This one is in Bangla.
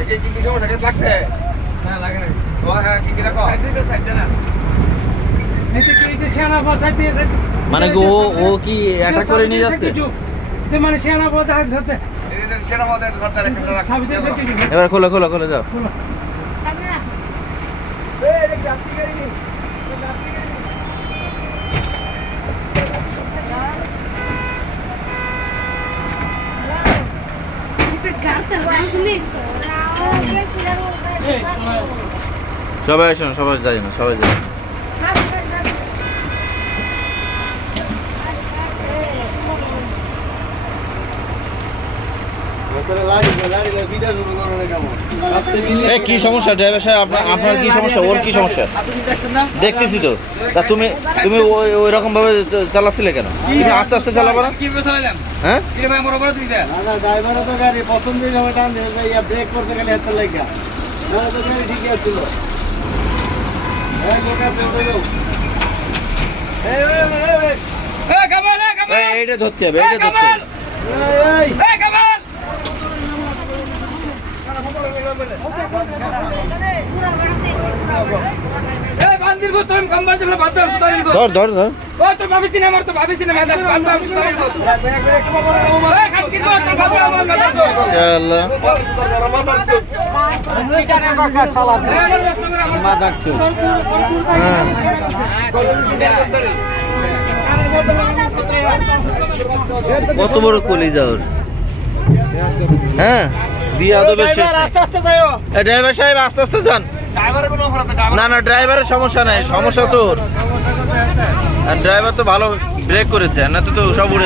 এই যে কি কি সমস্যা লাগছে? না লাগে না ও হ্যাঁ কি কি দেখো? সাইডে তো সাইডে না এতে কি এই যে সেনা বসাইতে মানে কি ও ও কি অ্যাটাক করে নিয়ে যাচ্ছে? তে মানে সেনা সাথে। সেনা এবার খোলো খোলো খোলো যাও। সবাই আসুন সবাই যাই না সবাই যাই। এই কি সমস্যা? ড্রাইভার সাহেব আপনার আপনার কি সমস্যা? ওর কি সমস্যা? আপনি কি দেখছেন না? দেখতেছি তো। তা তুমি তুমি ওই ওই রকম ভাবে চালাচ্ছিলে কেন? তুমি আস্তে আস্তে চালাবো না? হ্যাঁ? তো গাড়ি প্রথম দিন আমি টান ব্রেক করতে গেলে হাতে লাগা। তো গাড়ি ঠিকই আছিল। এইটা ধরতে হবে এইটা ধরতে হবে। ধর ধর ধর। ও তোর ভাবি সিনেমা আমার তো ভাবি কত বড় কলিজা ওর? হ্যাঁ। আস্তে আস্তে যাও ড্রাইভার সাহেব আস্তে আস্তে যান। না না ড্রাইভারের সমস্যা নাই সমস্যা ড্রাইভার তো ভালো ব্রেক করেছে না তো তো সব উড়ে